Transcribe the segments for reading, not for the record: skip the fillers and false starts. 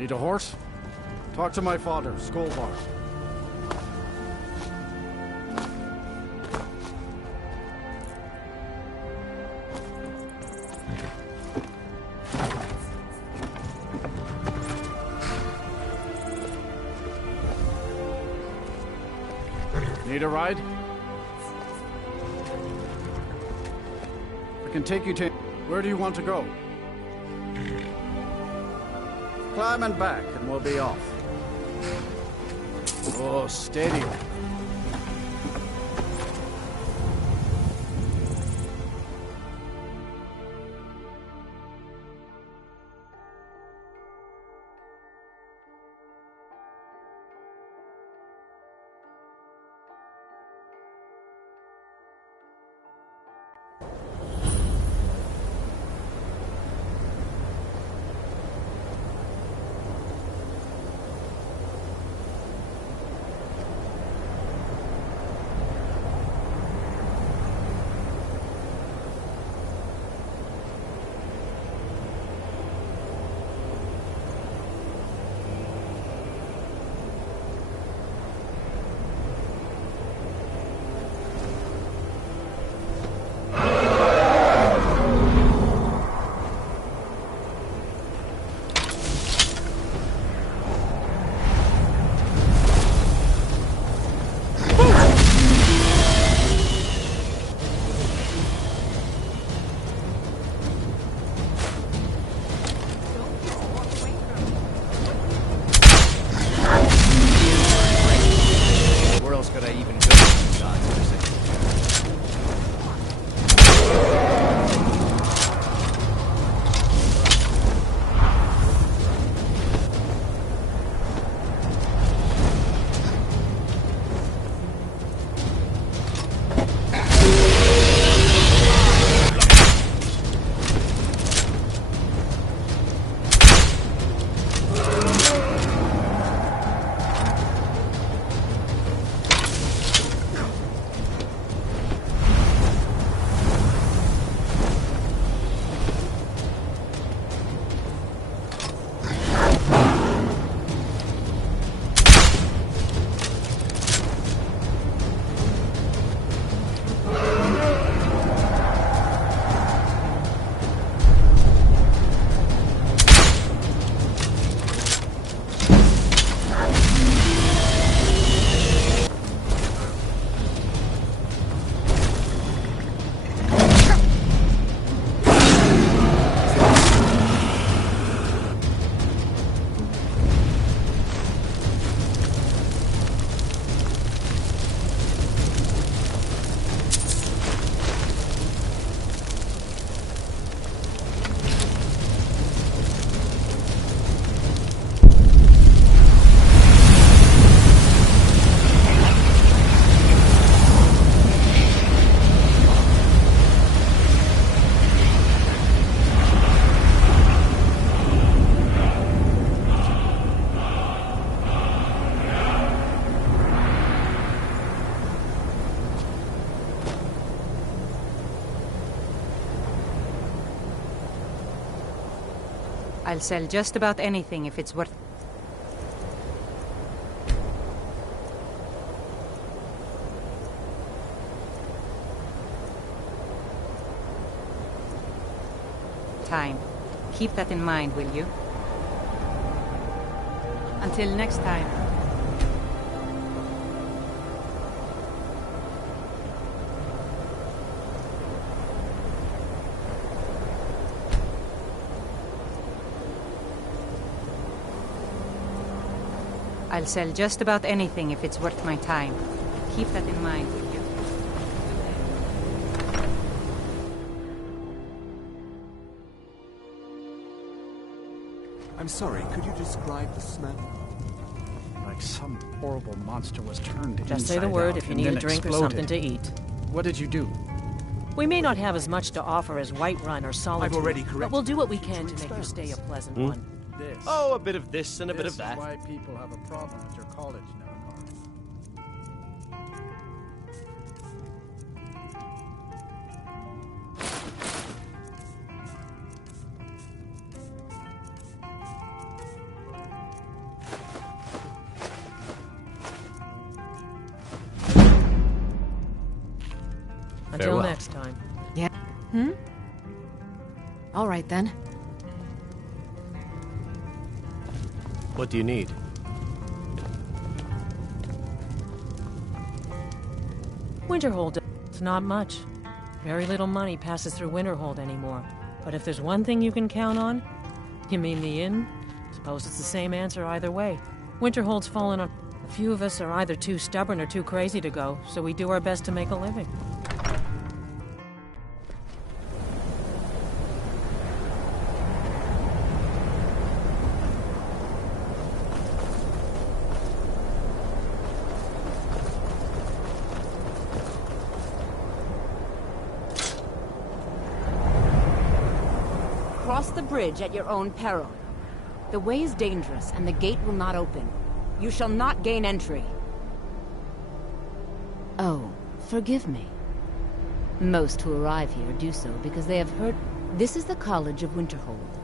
Need a horse? Talk to my father, Skolvar. Need a ride? I can take you to... Where do you want to go? Climb and back, and we'll be off. Oh, steady. I'll sell just about anything if it's worth... time. Keep that in mind, will you? Until next time. I'll sell just about anything if it's worth my time. Keep that in mind, will you? I'm sorry, could you describe the smell? Like some horrible monster was turned inside out. Just say the word if you need a drink exploded. or something to eat. What did you do? We may not have as much to offer as Whiterun or Solitude, I've already but corrected we'll do what we the can to make your experiments. stay a pleasant one. This. Oh, a bit of this and a bit of that. This is why people have a problem at your college now, Carl. Until Farewell. next time. All right, then. What do you need? Winterhold, it's not much. Very little money passes through Winterhold anymore. But if there's one thing you can count on, you mean the inn? Suppose it's the same answer either way. Winterhold's fallen on... A few of us are either too stubborn or too crazy to go, so we do our best to make a living. Cross the bridge at your own peril. The way is dangerous, and the gate will not open. You shall not gain entry. Oh, forgive me. Most who arrive here do so because they have heard... This is the College of Winterhold,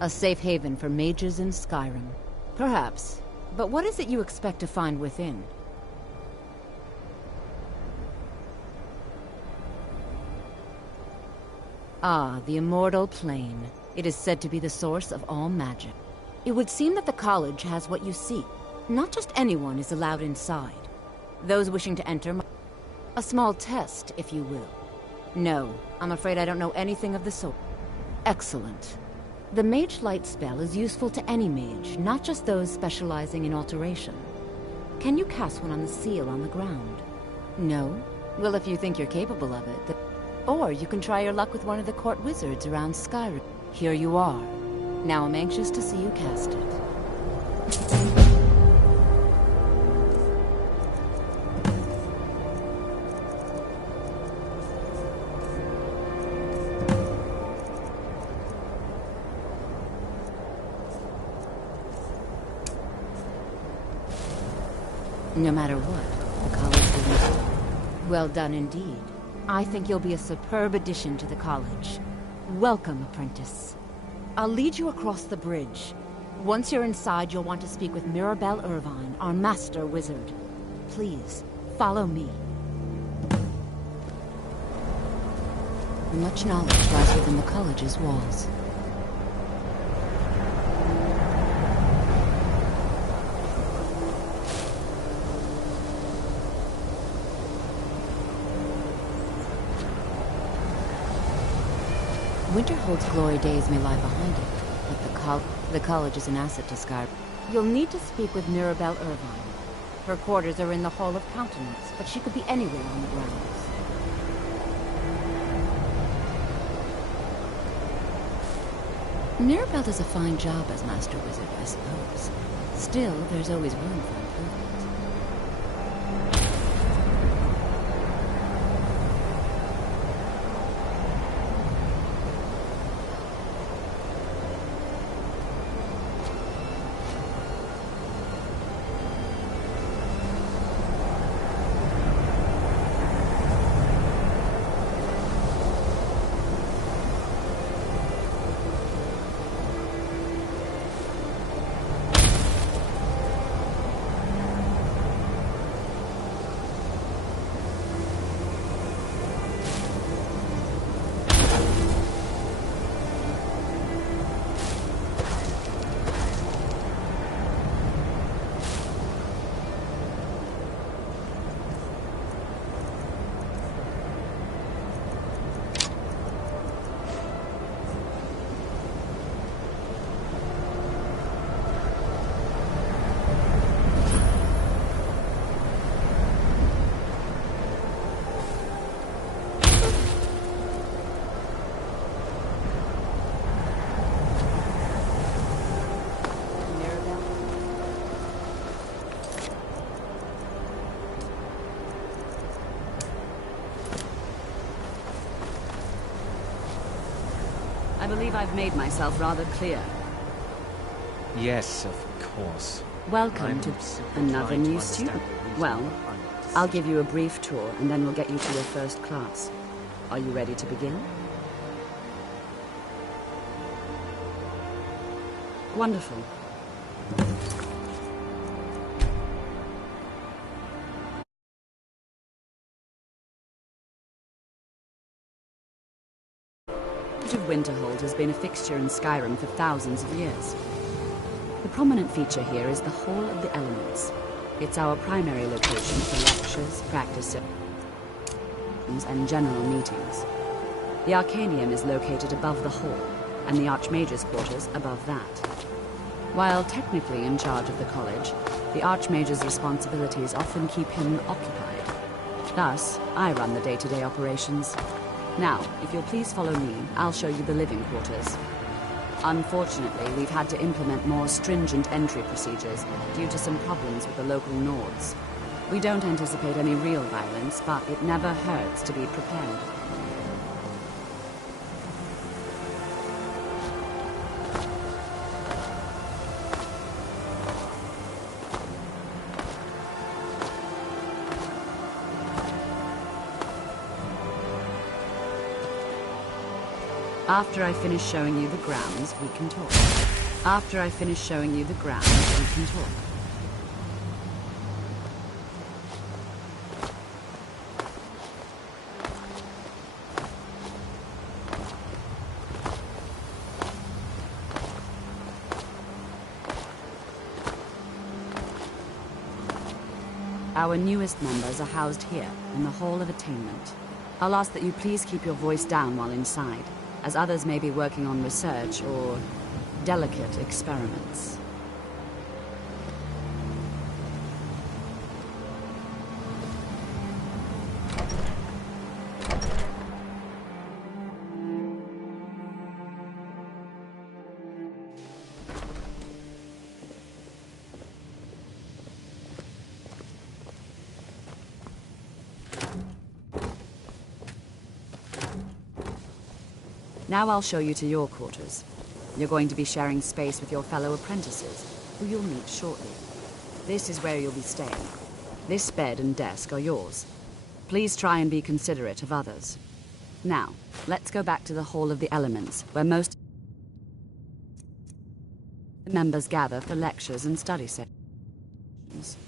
a safe haven for mages in Skyrim. Perhaps. But what is it you expect to find within? Ah, the Immortal Plane. It is said to be the source of all magic. It would seem that the college has what you seek. Not just anyone is allowed inside. Those wishing to enter... A small test, if you will. No, I'm afraid I don't know anything of the sort. Excellent. The Mage Light spell is useful to any mage, not just those specializing in alteration. Can you cast one on the seal on the ground? No? Well, if you think you're capable of it, or you can try your luck with one of the court wizards around Skyrim. Here you are. Now I'm anxious to see you cast it. No matter what, the college will... Well done indeed. I think you'll be a superb addition to the college. Welcome, apprentice. I'll lead you across the bridge. Once you're inside, you'll want to speak with Mirabelle Irvine, our master wizard. Please, follow me. Much knowledge lies within the college's walls. Winterhold's glory days may lie behind it, but the college is an asset to Skyrim. You'll need to speak with Mirabelle Irvine. Her quarters are in the Hall of Countenance, but she could be anywhere on the grounds. Mirabelle does a fine job as Master Wizard, I suppose. Still, there's always room for improvement. I believe I've made myself rather clear. Yes, of course. Welcome to another new student. Well, I'll give you a brief tour, and then we'll get you to your first class. Are you ready to begin? Wonderful. College of Winterhold has been a fixture in Skyrim for thousands of years. The prominent feature here is the Hall of the Elements. It's our primary location for lectures, practice, and general meetings. The Arcanium is located above the hall, and the Archmage's quarters above that. While technically in charge of the college, the Archmage's responsibilities often keep him occupied. Thus, I run the day-to-day operations. Now, if you'll please follow me, I'll show you the living quarters. Unfortunately, we've had to implement more stringent entry procedures due to some problems with the local Nords. We don't anticipate any real violence, but it never hurts to be prepared. After I finish showing you the grounds, we can talk. After I finish showing you the grounds, we can talk. Our newest members are housed here, in the Hall of Attainment. I'll ask that you please keep your voice down while inside, as others may be working on research or delicate experiments. Now I'll show you to your quarters. You're going to be sharing space with your fellow apprentices, who you'll meet shortly. This is where you'll be staying. This bed and desk are yours. Please try and be considerate of others. Now, let's go back to the Hall of the Elements, where most members gather for lectures and study sessions.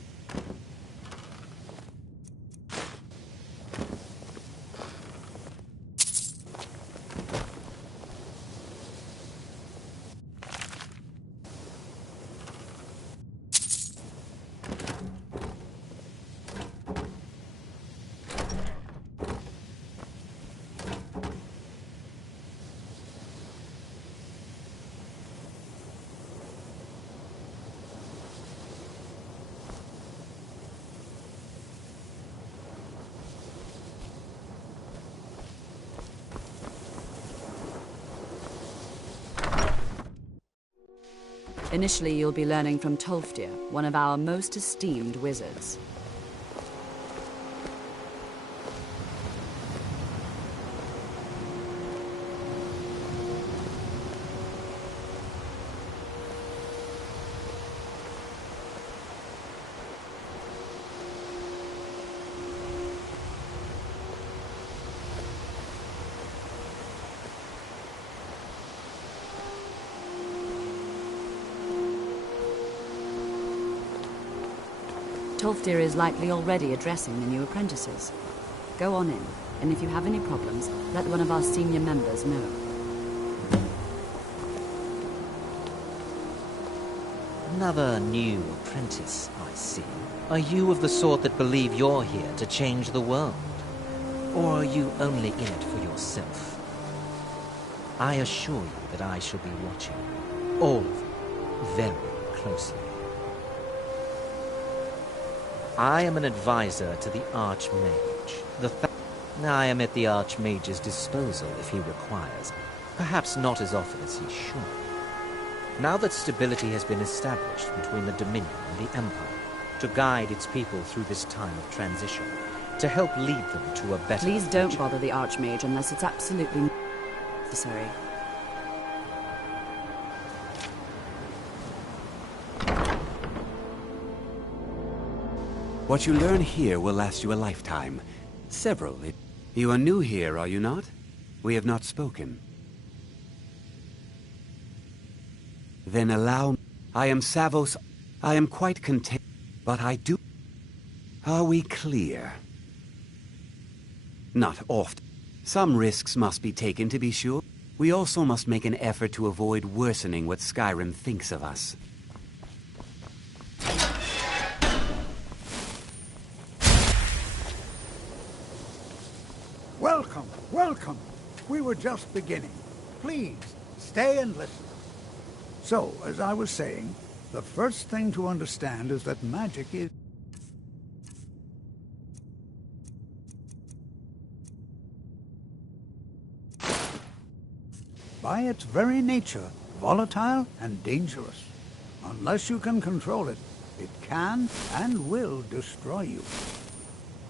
Initially, you'll be learning from Tolfdir, one of our most esteemed wizards. Tolfdir is likely already addressing the new apprentices. Go on in, and if you have any problems, let one of our senior members know. Another new apprentice, I see. Are you of the sort that believe you're here to change the world? Or are you only in it for yourself? I assure you that I shall be watching all of you very closely. I am an advisor to the Archmage. I am at the Archmage's disposal if he requires, perhaps not as often as he should. Now that stability has been established between the Dominion and the Empire, to guide its people through this time of transition, to help lead them to a better Please don't future. bother the Archmage unless it's absolutely necessary. What you learn here will last you a lifetime. Several. You are new here, are you not? We have not spoken. Then allow me. I am Savos. I am quite content, but I do... Are we clear? Not often. Some risks must be taken, to be sure. We also must make an effort to avoid worsening what Skyrim thinks of us. Welcome, welcome. We were just beginning. Please, stay and listen. So, as I was saying, the first thing to understand is that magic is... by its very nature, volatile and dangerous. Unless you can control it, it can and will destroy you.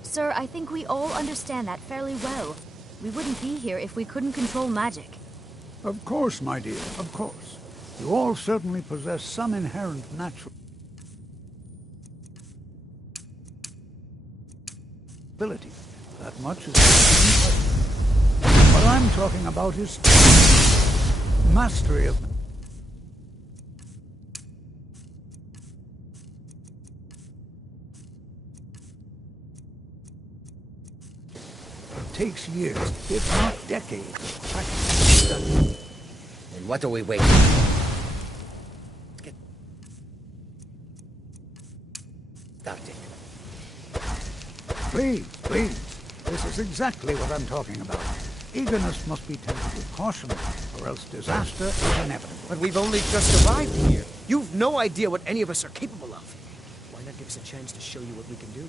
Sir, I think we all understand that fairly well. We wouldn't be here if we couldn't control magic. Of course, my dear, of course. You all certainly possess some inherent natural ability. That much is... What I'm talking about is mastery of... It takes years, if not decades, of practice and study. And what are we waiting for? Get started. Please, please. This is exactly what I'm talking about. Eagerness must be tempered with caution, or else disaster is inevitable. But we've only just arrived here. You've no idea what any of us are capable of. Why not give us a chance to show you what we can do?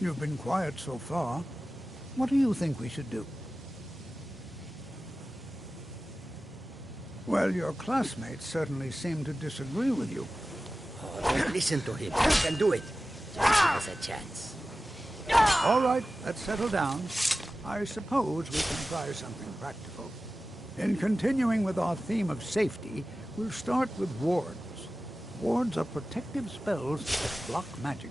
You've been quiet so far. What do you think we should do? Well, your classmates certainly seem to disagree with you. Oh, don't listen to him. You can do it. Just give us a chance. All right, let's settle down. I suppose we can try something practical. In continuing with our theme of safety, we'll start with wards. Wards are protective spells that block magic.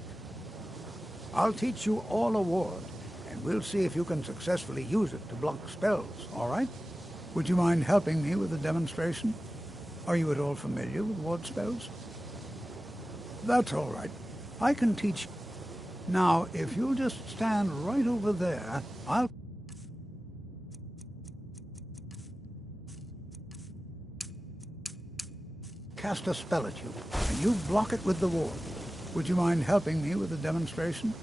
I'll teach you all a ward, and we'll see if you can successfully use it to block spells, all right? Would you mind helping me with a demonstration? Are you at all familiar with ward spells? That's all right. I can teach you. Now, if you'll just stand right over there, I'll... cast a spell at you, and you block it with the ward. Would you mind helping me with a demonstration?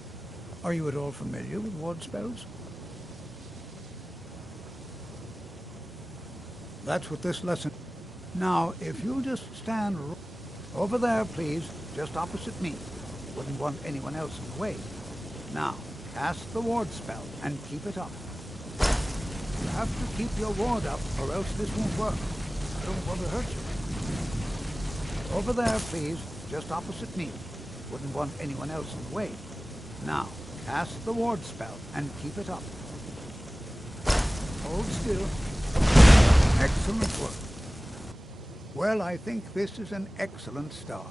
Are you at all familiar with ward spells? That's what this lesson... Now, if you'll just stand over there, please, just opposite me. Wouldn't want anyone else in the way. Now, cast the ward spell and keep it up. You have to keep your ward up, or else this won't work. I don't want to hurt you. Over there, please, just opposite me. Wouldn't want anyone else in the way. Now, cast the ward spell and keep it up. Hold still. Excellent work. Well, I think this is an excellent start.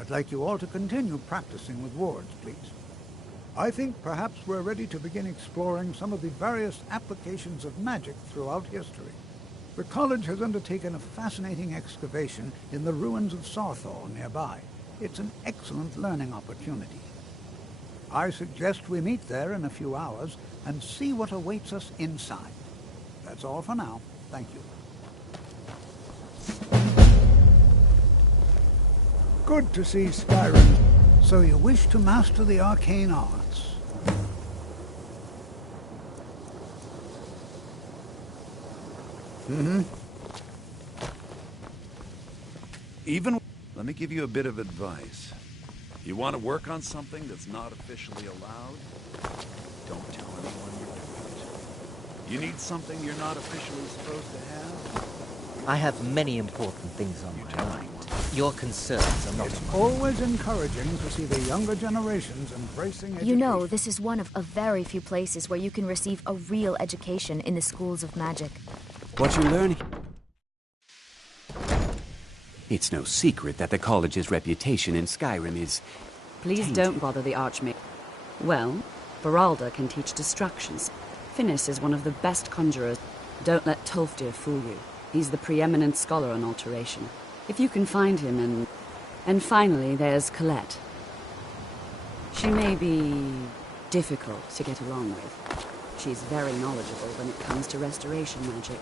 I'd like you all to continue practicing with wards, please. I think perhaps we're ready to begin exploring some of the various applications of magic throughout history. The college has undertaken a fascinating excavation in the ruins of Sarthal nearby. It's an excellent learning opportunity. I suggest we meet there in a few hours and see what awaits us inside. That's all for now. Thank you. Good to see Skyrim. So you wish to master the arcane arts? Even... Let me give you a bit of advice. You want to work on something that's not officially allowed? Don't tell anyone you're doing it. You need something you're not officially supposed to have? I have many important things on my mind. Your concerns are not... It's always encouraging to see the younger generations embracing education. You know, this is one of a very few places where you can receive a real education in the schools of magic. What you learn... It's no secret that the college's reputation in Skyrim is... Please tainted. don't bother the Archmage. Well, Baralda can teach distractions. Finis is one of the best conjurers. Don't let Tolfdir fool you. He's the preeminent scholar on alteration. If you can find him and finally there's Colette. She may be difficult to get along with. She's very knowledgeable when it comes to restoration magic.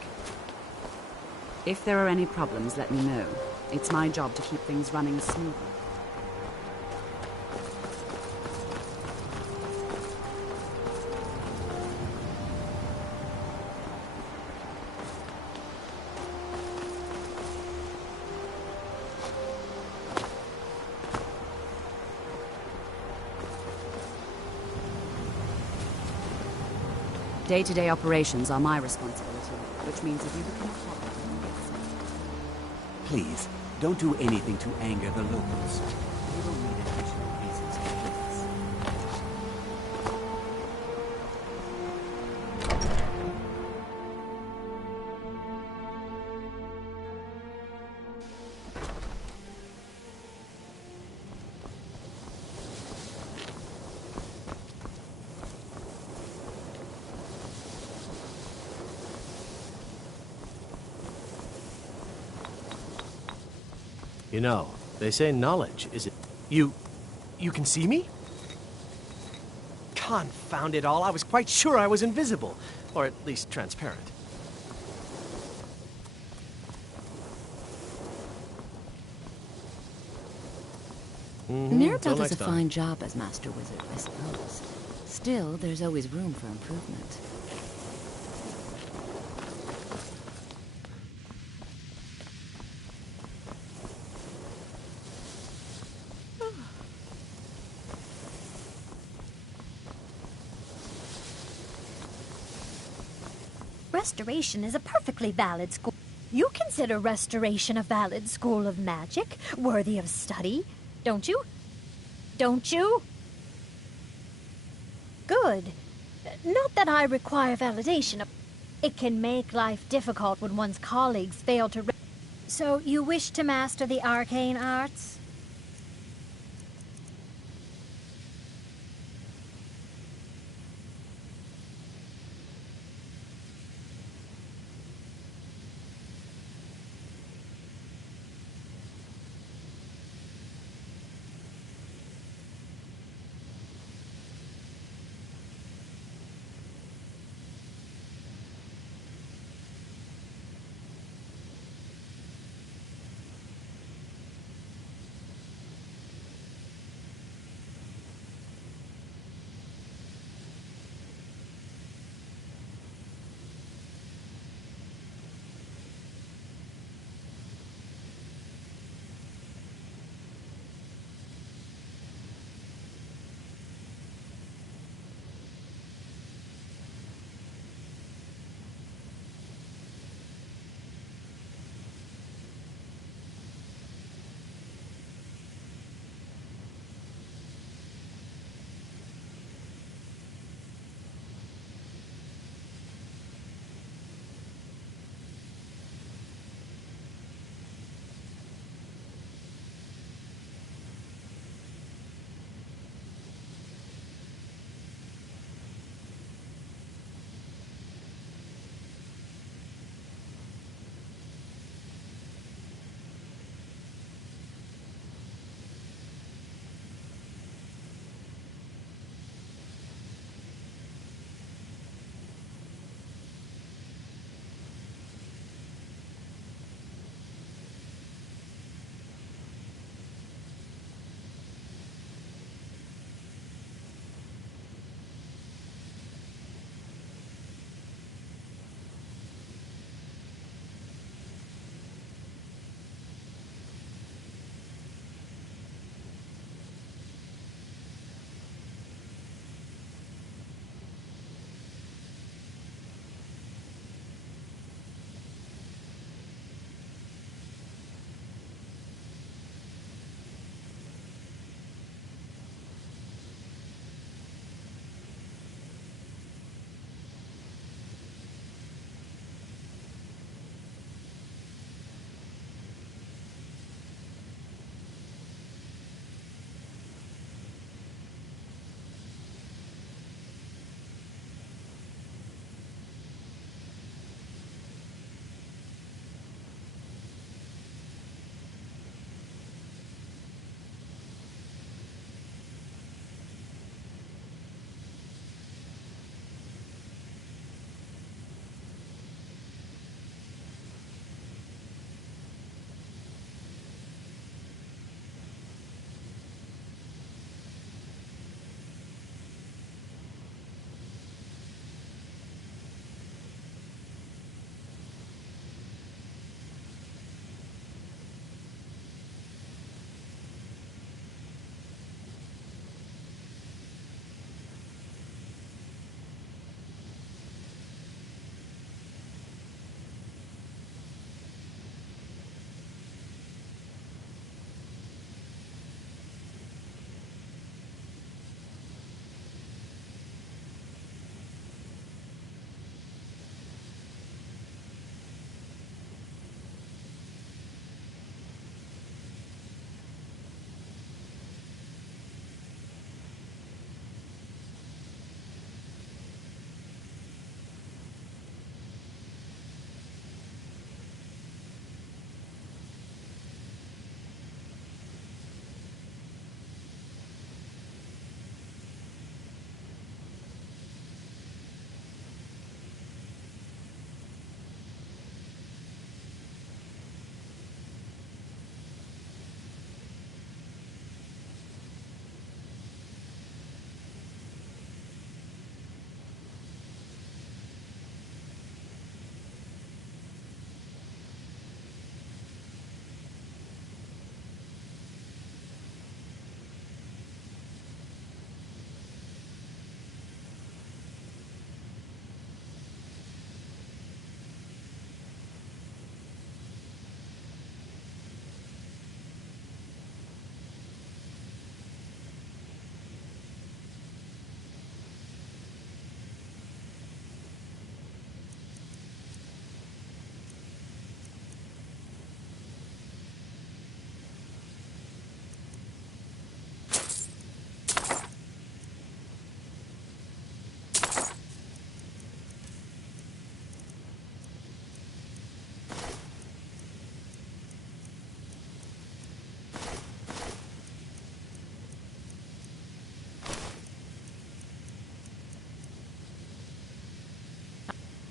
If there are any problems, let me know. It's my job to keep things running smoothly. Day-to-day operations are my responsibility, which means if you become a hobby, Please, don't do anything to anger the locals. We don't need additional reasons to hate us. You know, they say knowledge is it. You can see me? Confound it all, I was quite sure I was invisible. Or at least transparent. Mirabelle does a fine job as Master Wizard, I suppose. Still, there's always room for improvement. Restoration is a perfectly valid school. You consider Restoration a valid school of magic, worthy of study, don't you? Don't you? Good. Not that I require validation. It can make life difficult when one's colleagues fail to... So you wish to master the arcane arts?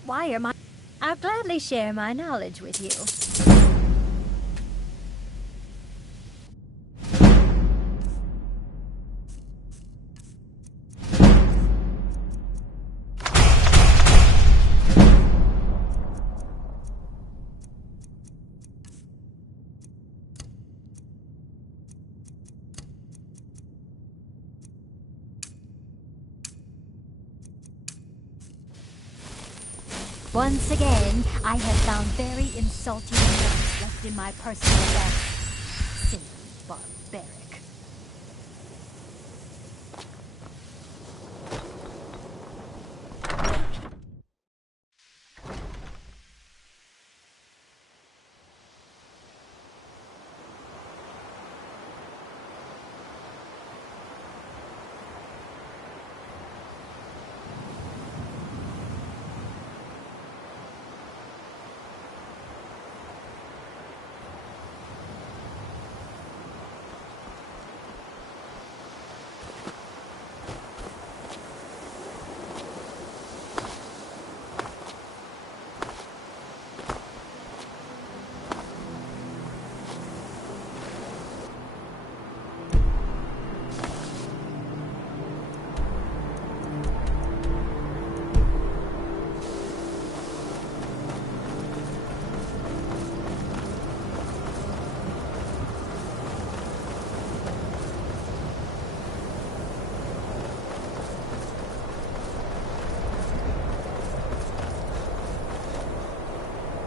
acquire my... I'll gladly share my knowledge with you. Once again, I have found very insulting notes left in my personal bag. Simply barbaric.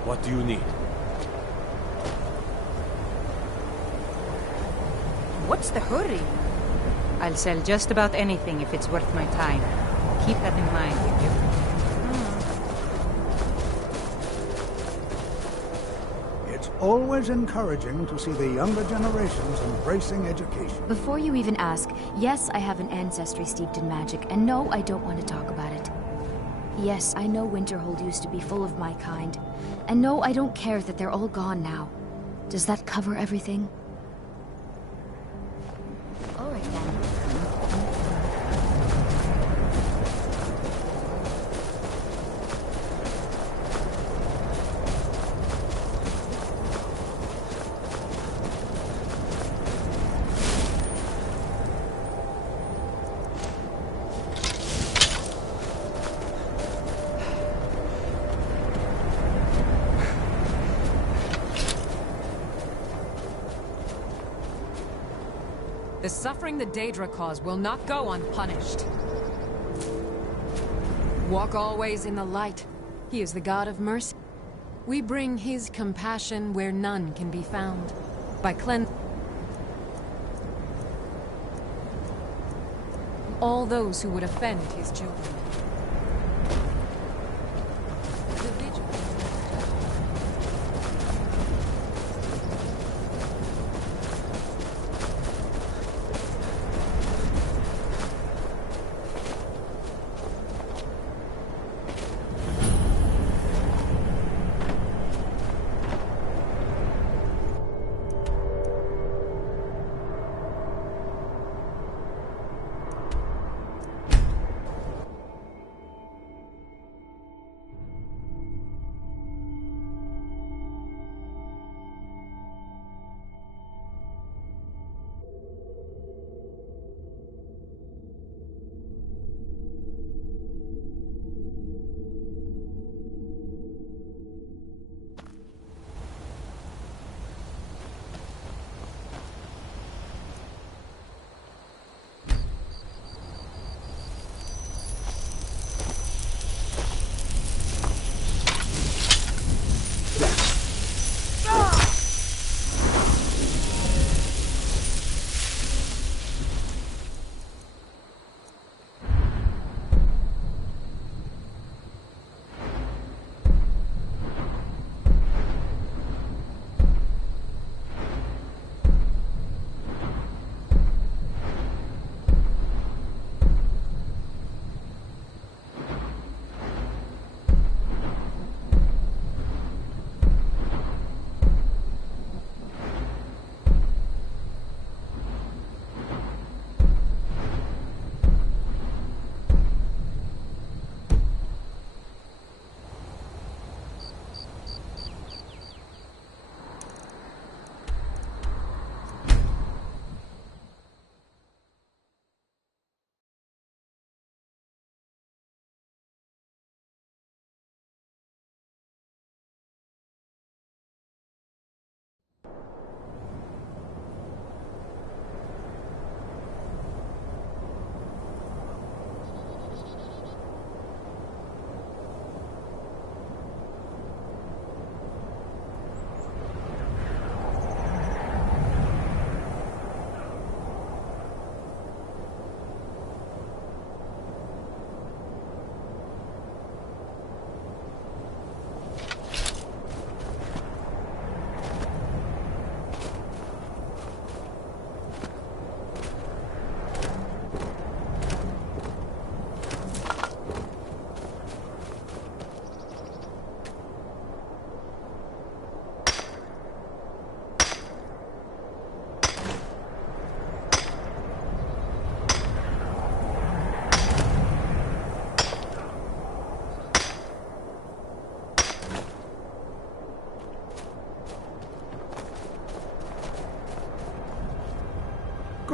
What do you need? What's the hurry? I'll sell just about anything if it's worth my time. Keep that in mind, will you? It's always encouraging to see the younger generations embracing education. Before you even ask, yes, I have an ancestry steeped in magic, and no, I don't want to talk about it. Yes, I know Winterhold used to be full of my kind. And no, I don't care that they're all gone now. Does that cover everything? All right, then. The suffering the Daedra cause will not go unpunished. Walk always in the light. He is the god of mercy. We bring his compassion where none can be found. By cleansing all those who would offend his children.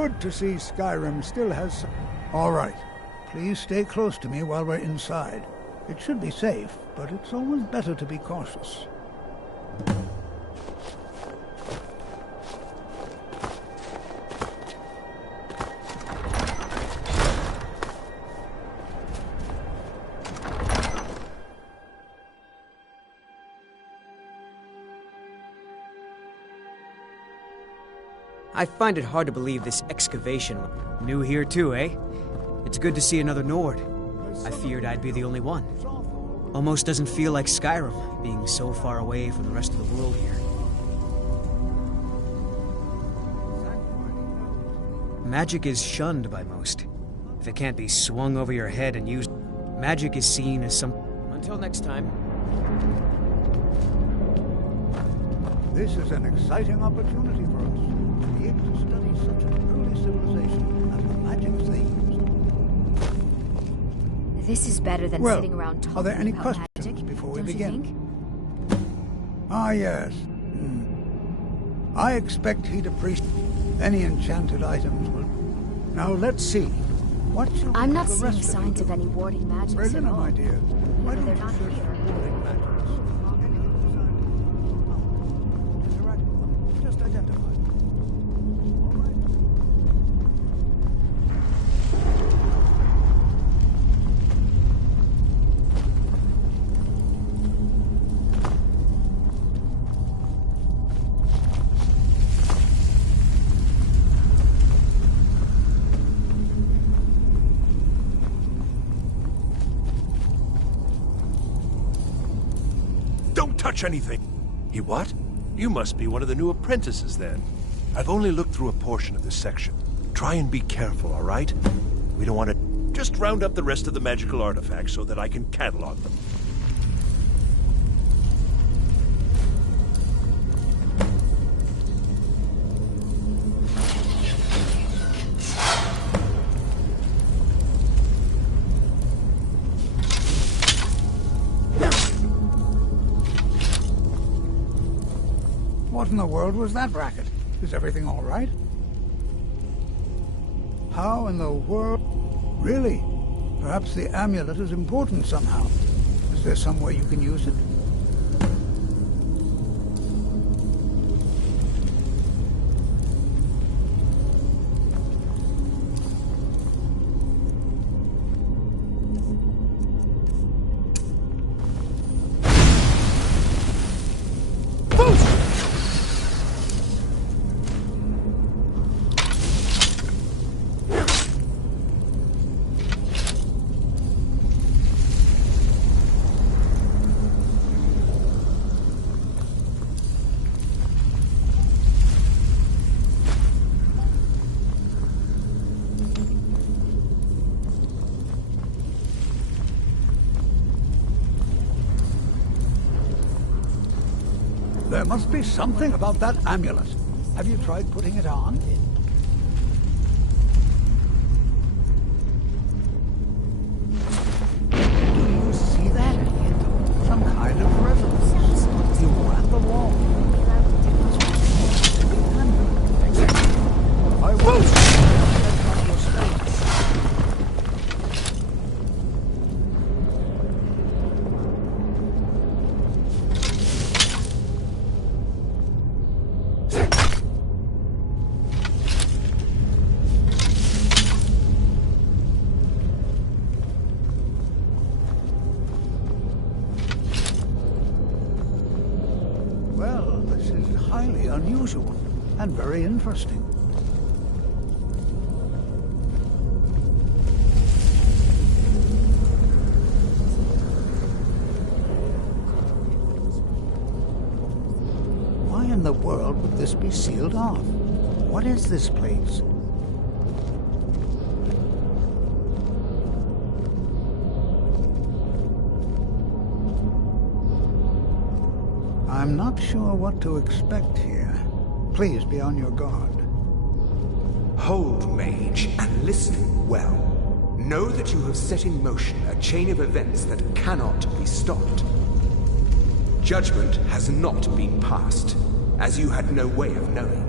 good to see Skyrim still has... All right. Please stay close to me while we're inside. It should be safe, but it's always better to be cautious. I find it hard to believe this excavation... New here too, eh? It's good to see another Nord. I feared I'd be the only one. Almost doesn't feel like Skyrim, being so far away from the rest of the world here. Magic is shunned by most. If it can't be swung over your head and used, magic is seen as some... Until next time. This is an exciting opportunity for us. To be able to study such an early civilization and the magic things. This is better than sitting around talking are there any about questions magic, before we don't begin? you think? Ah, yes. I expect he'd appreciate any enchanted items will... Now, let's see. What shall I'm not the seeing rest of signs you of do? any warding magics at Berliner, all. my dear, why don't They're you not search here. for warding magics? Interact with them. Just identify them. All right. Don't touch anything! You what? You must be one of the new apprentices, then. I've only looked through a portion of this section. Try and be careful, all right? We don't want to... Just round up the rest of the magical artifacts so that I can catalog them. What in the world was that racket? Is everything all right? How in the world... Really? Perhaps the amulet is important somehow. Is there some way you can use it? There must be something about that amulet. Have you tried putting it on? Do you see that? Some kind of resonance. You were at the wall. I will. Well, this is highly unusual and very interesting. Why in the world would this be sealed off? What is this place? I'm not sure what to expect here. Please be on your guard. Hold, mage, and listen well. Know that you have set in motion a chain of events that cannot be stopped. Judgment has not been passed, as you had no way of knowing.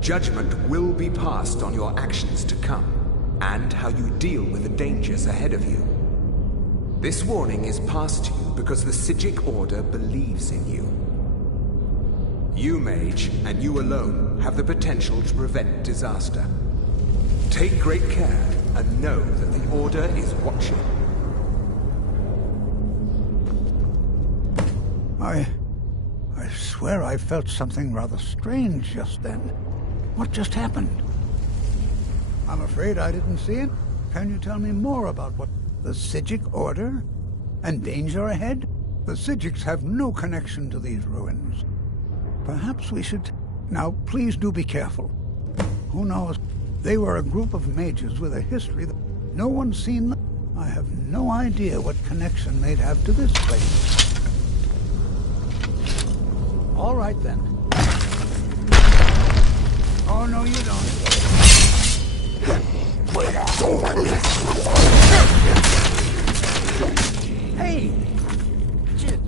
Judgment will be passed on your actions to come, and how you deal with the dangers ahead of you. This warning is passed to you because the Psijic Order believes in you. You, Mage, and you alone, have the potential to prevent disaster. Take great care, and know that the Order is watching. I swear I felt something rather strange just then. What just happened? I'm afraid I didn't see it. Can you tell me more about what the Psijic Order? And danger ahead? The Psijics have no connection to these ruins. Perhaps we should... Now, please do be careful. Who knows? They were a group of mages with a history that no one's seen them. I have no idea what connection they'd have to this place. All right, then. Oh, no, you don't. Hey! Shit.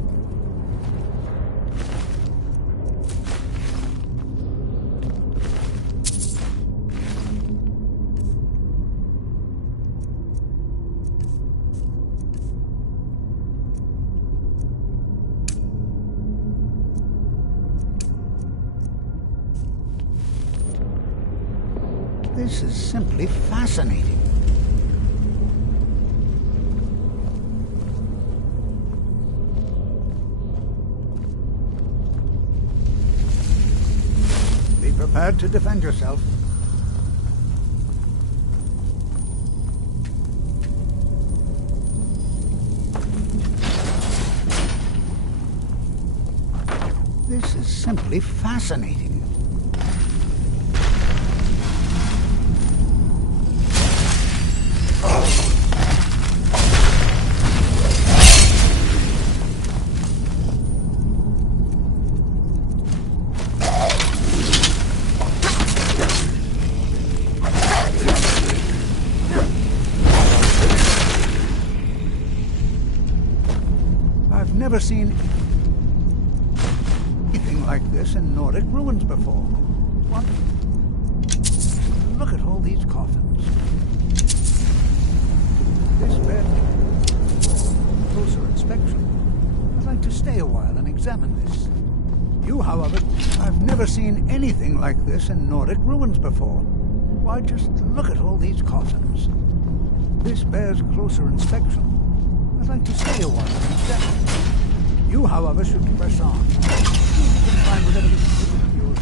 This is simply fascinating. Be prepared to defend yourself. This is simply fascinating. Never seen anything like this in Nordic ruins before. What? Look at all these coffins. This bed. Closer inspection. I'd like to stay a while and examine this. You, however, I've never seen anything like this in Nordic ruins before. Why, just look at all these coffins. This bears closer inspection. I'd like to stay a while and examine this. You, however, should press on. You can find whatever this is of yours.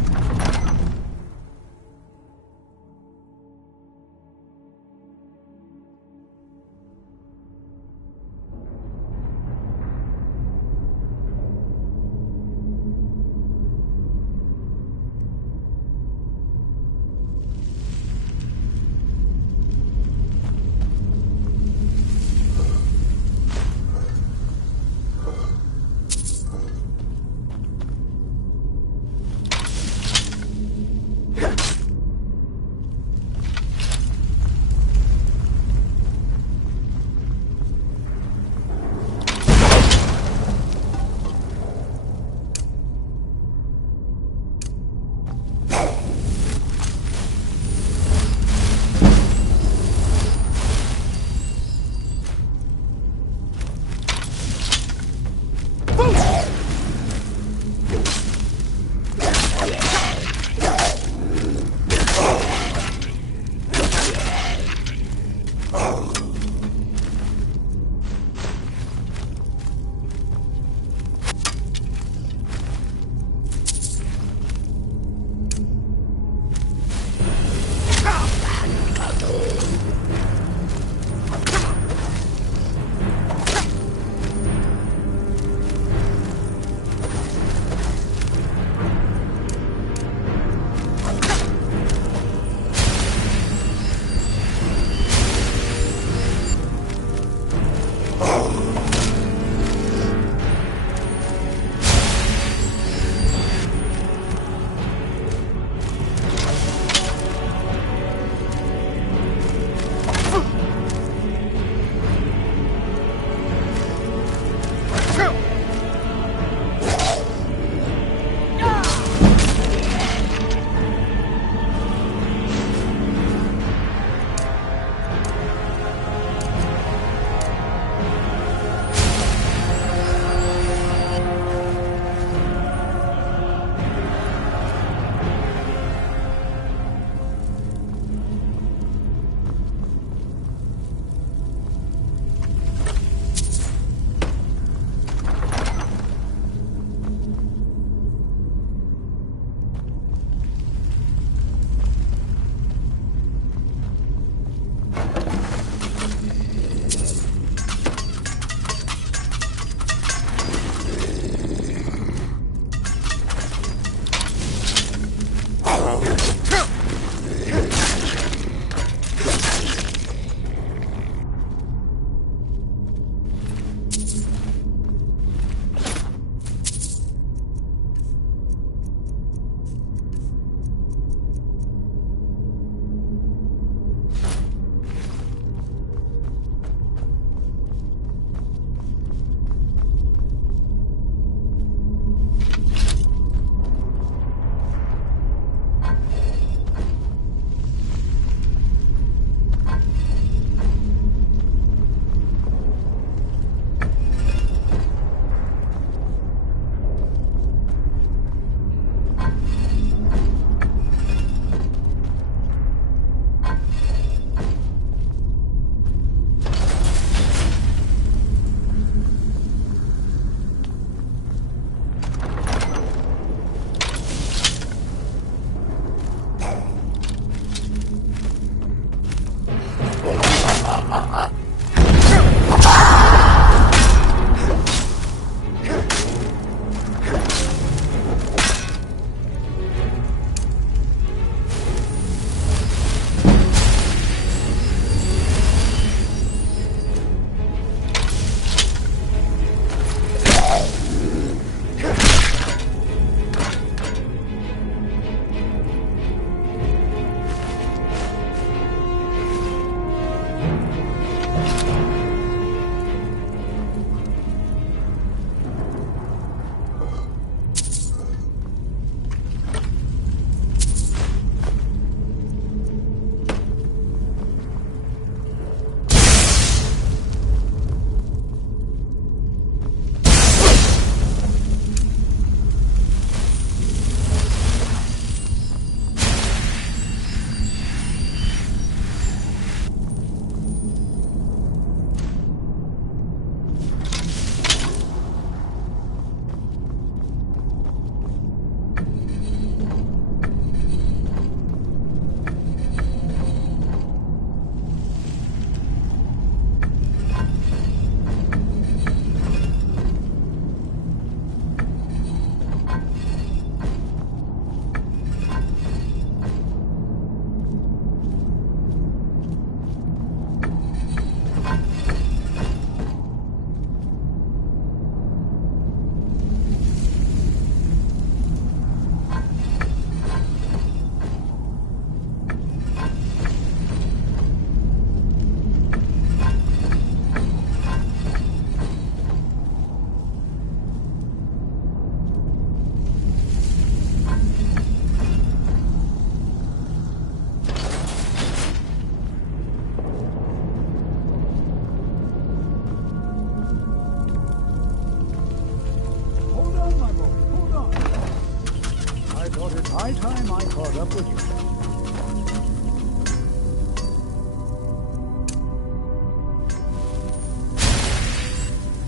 high time I caught up with you.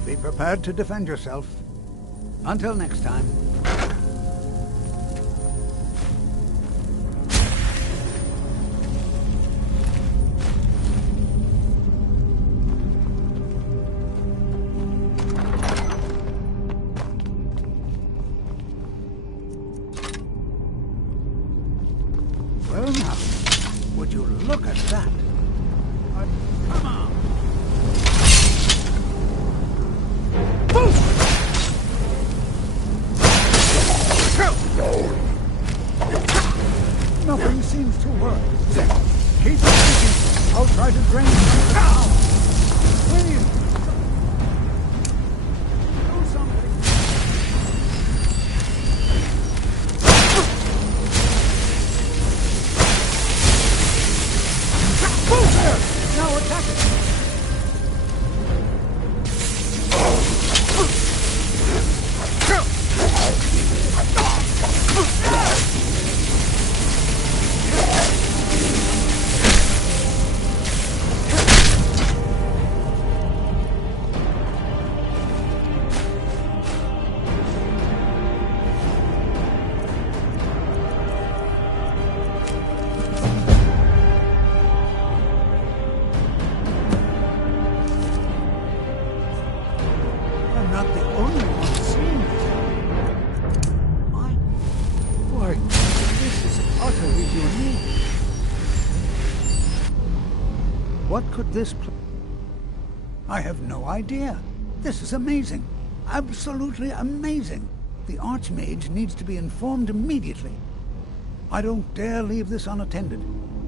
Be prepared to defend yourself. Until next time. Well now, would you look at that? Come on! Nothing seems to work. Keep it thinking. I'll try to drain some down. Please. Do something. Bullshit! Now attack it. I'm not the only one seeing this. Why, this is utterly unique. What could this I have no idea. This is amazing. Absolutely amazing. The Archmage needs to be informed immediately. I don't dare leave this unattended.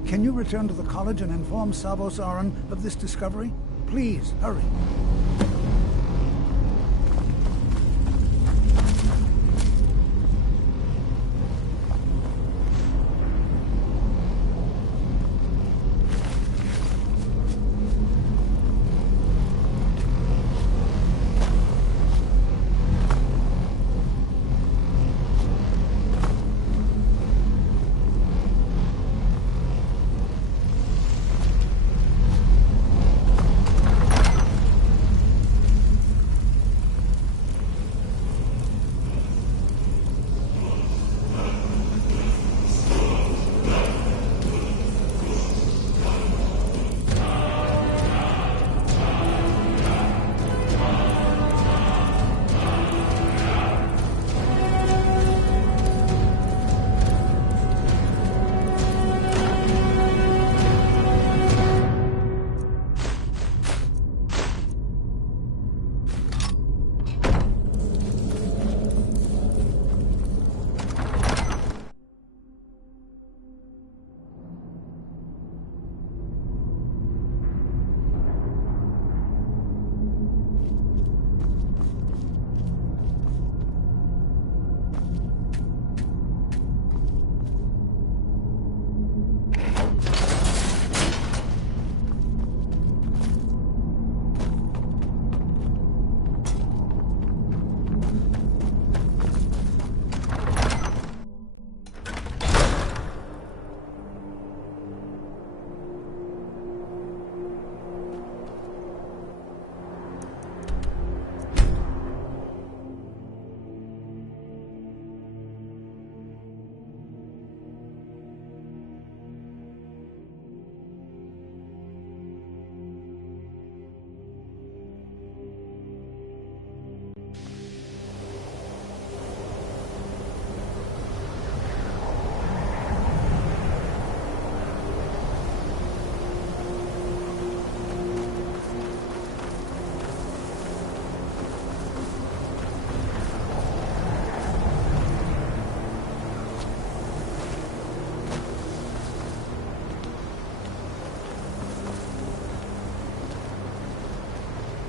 Can you return to the college and inform Savos Aran of this discovery? Please, hurry.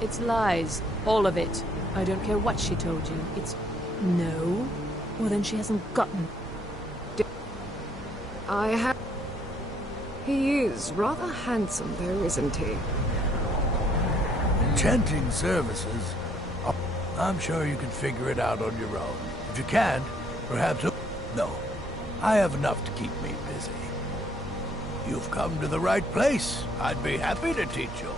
It's lies. All of it. I don't care what she told you. It's... No? Well, then she hasn't gotten... I have... He is rather handsome, though, isn't he? Enchanting services. I'm sure you can figure it out on your own. If you can't, perhaps... No. I have enough to keep me busy. You've come to the right place. I'd be happy to teach you.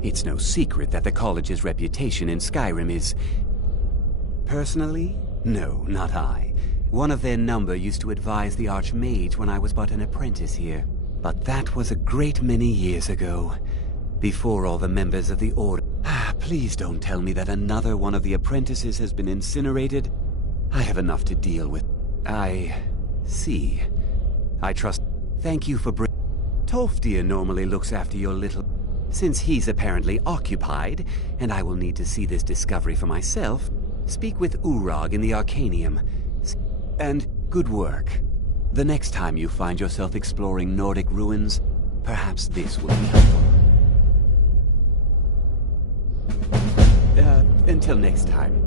It's no secret that the college's reputation in Skyrim is... Personally? No, not I. One of their number used to advise the Archmage when I was but an apprentice here. But that was a great many years ago. Before all the members of the Order... Please don't tell me that another one of the apprentices has been incinerated. I have enough to deal with. I... see. I trust... Thank you for Tolfdir normally looks after your little... Since he's apparently occupied, and I will need to see this discovery for myself, speak with Urag in the Arcanium. And good work. The next time you find yourself exploring Nordic ruins, perhaps this will be helpful. Until next time.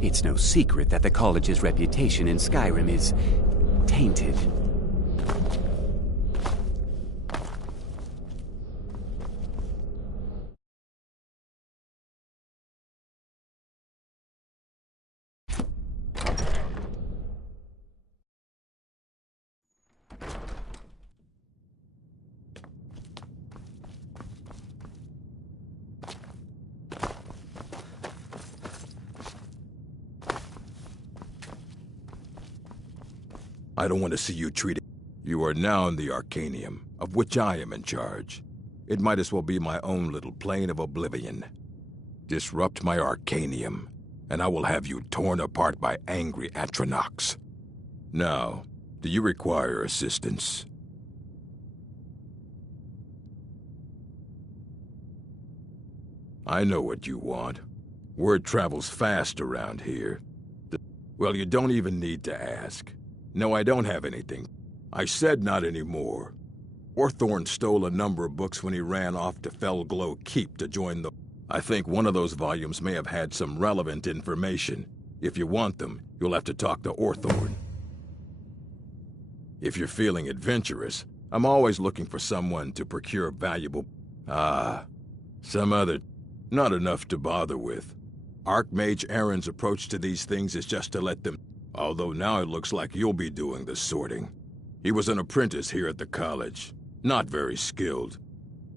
It's no secret that the college's reputation in Skyrim is tainted. I don't want to see you treated. You are now in the Arcanium, of which I am in charge. It might as well be my own little plane of oblivion. Disrupt my Arcanium, and I will have you torn apart by angry Atronachs. Now, do you require assistance? I know what you want. Word travels fast around here. Well, you don't even need to ask. No, I don't have anything. I said not anymore. Orthorn stole a number of books when he ran off to Felglow Keep to join the... I think one of those volumes may have had some relevant information. If you want them, you'll have to talk to Orthorn. If you're feeling adventurous, I'm always looking for someone to procure valuable... some other... Not enough to bother with. Archmage Aaron's approach to these things is just to let them... Although now it looks like you'll be doing the sorting. He was an apprentice here at the college. Not very skilled.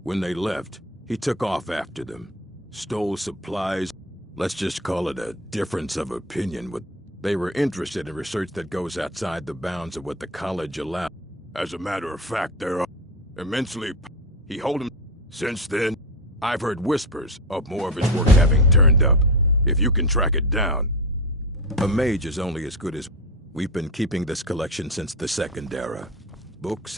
When they left, he took off after them. Stole supplies. Let's just call it a difference of opinion. They were interested in research that goes outside the bounds of what the college allowed. As a matter of fact, they're immensely... He hold him... Since then, I've heard whispers of more of his work having turned up. If you can track it down. A mage is only as good as... We've been keeping this collection since the Second Era. Books...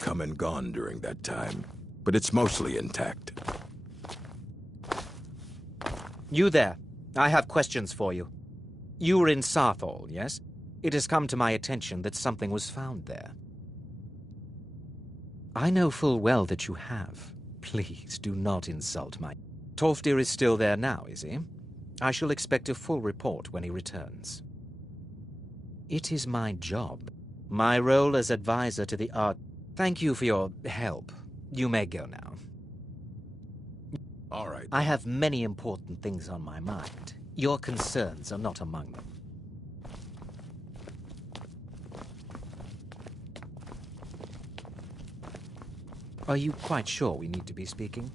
come and gone during that time, but it's mostly intact. You there. I have questions for you. You're in Sarthol, yes? It has come to my attention that something was found there. I know full well that you have. Please do not insult my... Tolfdir is still there now, is he? I shall expect a full report when he returns. It is my job. My role as advisor to the art... Thank you for your help. You may go now. All right. I have many important things on my mind. Your concerns are not among them. Are you quite sure we need to be speaking?